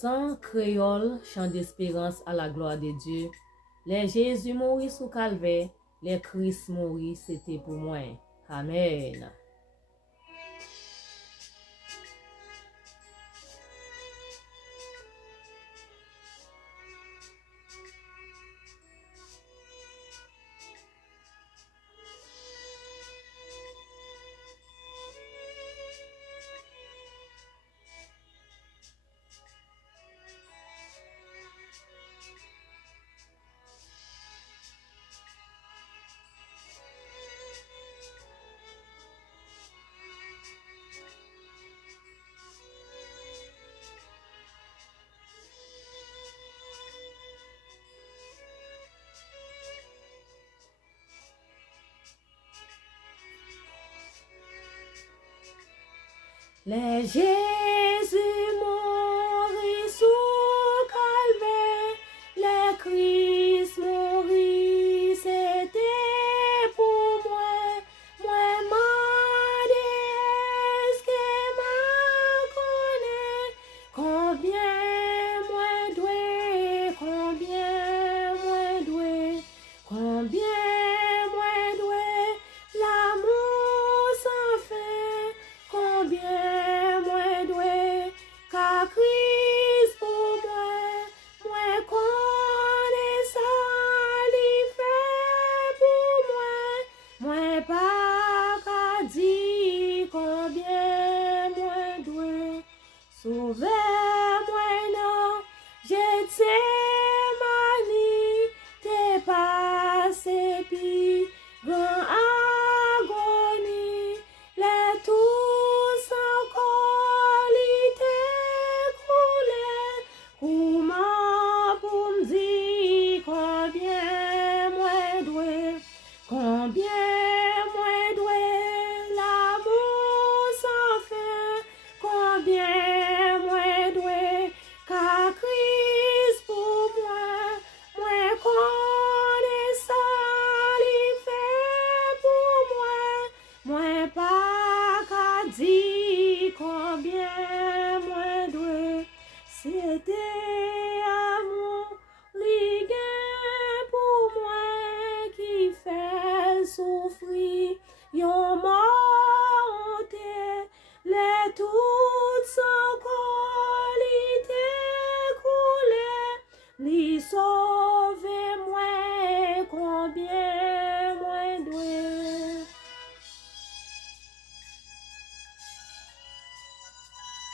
Sang créole, chant d'espérance à la gloire de Dieu. Les Jésus mourit sous calvaire, les Christ mourit, c'était pour moi. Amen. Les Jésus mourit sous calvaire, les Christ mourit, c'était pour moi. Moi, ma déesse que m'a connaît, combien moi doué, combien moi doué, l'amour sans fin, combien moi doué, car Christ pour moi connais ça, li fait pour moi pas qu'à dire combien moi doué, sauver.